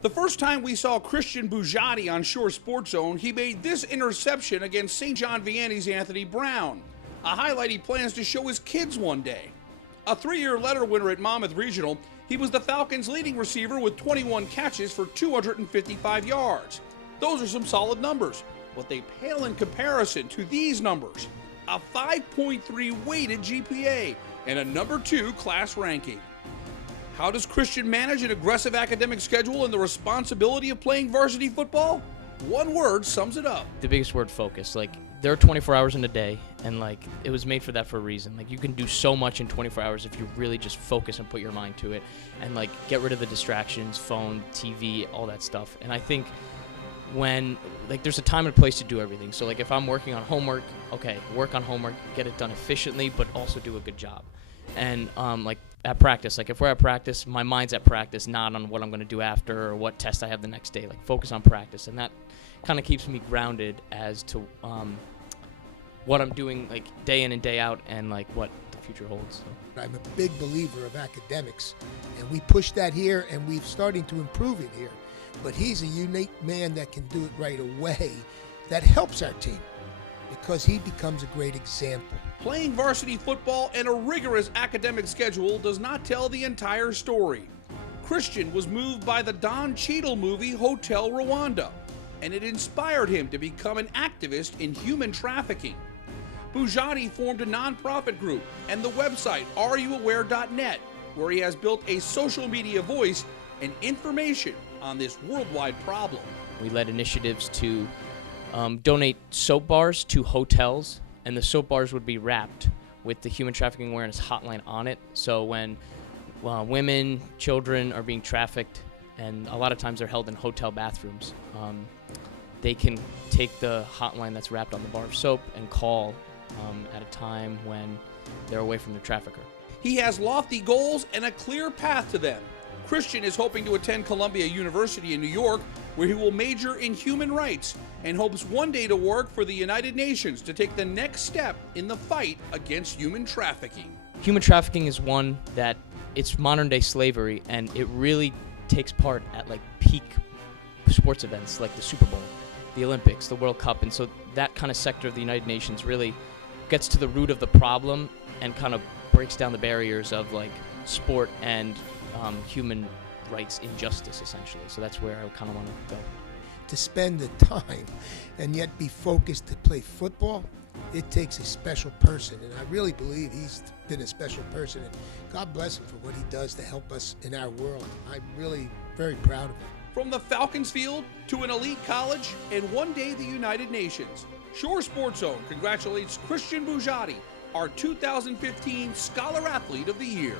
The first time we saw Christian Boujaoude on Shore Sports Zone, he made this interception against St. John Vianney's Anthony Brown, a highlight he plans to show his kids one day. A 3-year letter winner at Monmouth Regional, he was the Falcons' leading receiver with 21 catches for 255 yards. Those are some solid numbers, but they pale in comparison to these numbers: a 5.3 weighted GPA and a number 2 class ranking. How does Christian manage an aggressive academic schedule and the responsibility of playing varsity football? One word sums it up. The biggest word: focus. There are 24 hours in a day, and it was made for that for a reason. You can do so much in 24 hours if you really just focus and put your mind to it, and get rid of the distractions, phone, TV, all that stuff. And I think when there's a time and place to do everything. So if I'm working on homework, okay, work on homework, get it done efficiently, but also do a good job. And at practice, if we're at practice, my mind's at practice, not on what I'm going to do after or what test I have the next day. Focus on practice, and that kind of keeps me grounded as to what I'm doing day in and day out, and what the future holds. So. I'm a big believer of academics, and we push that here, and we're starting to improve it here. But he's a unique man that can do it right away. That helps our team because he becomes a great example. Playing varsity football and a rigorous academic schedule does not tell the entire story. Christian was moved by the Don Cheadle movie Hotel Rwanda, and it inspired him to become an activist in human trafficking. Boujaoude formed a nonprofit group and the website areyouaware.net, where he has built a social media voice and information on this worldwide problem. We led initiatives to donate soap bars to hotels, and the soap bars would be wrapped with the Human Trafficking Awareness Hotline on it. So when women, children are being trafficked, and a lot of times they're held in hotel bathrooms, they can take the hotline that's wrapped on the bar of soap and call at a time when they're away from their trafficker. He has lofty goals and a clear path to them. Christian is hoping to attend Columbia University in New York, where he will major in human rights, and hopes one day to work for the United Nations to take the next step in the fight against human trafficking. Human trafficking is one that it's modern day slavery, and it really takes part at peak sports events like the Super Bowl, the Olympics, the World Cup. And so that kind of sector of the United Nations really gets to the root of the problem and kind of breaks down the barriers of sport and human rights injustice, essentially. So that's where I kind of want to go. To spend the time and yet be focused to play football, it takes a special person, and I really believe he's been a special person, and God bless him for what he does to help us in our world. I'm really very proud of him. From the Falcons field to an elite college and one day the United Nations, Shore Sports Zone congratulates Christian Boujaoude, our 2015 Scholar Athlete of the Year.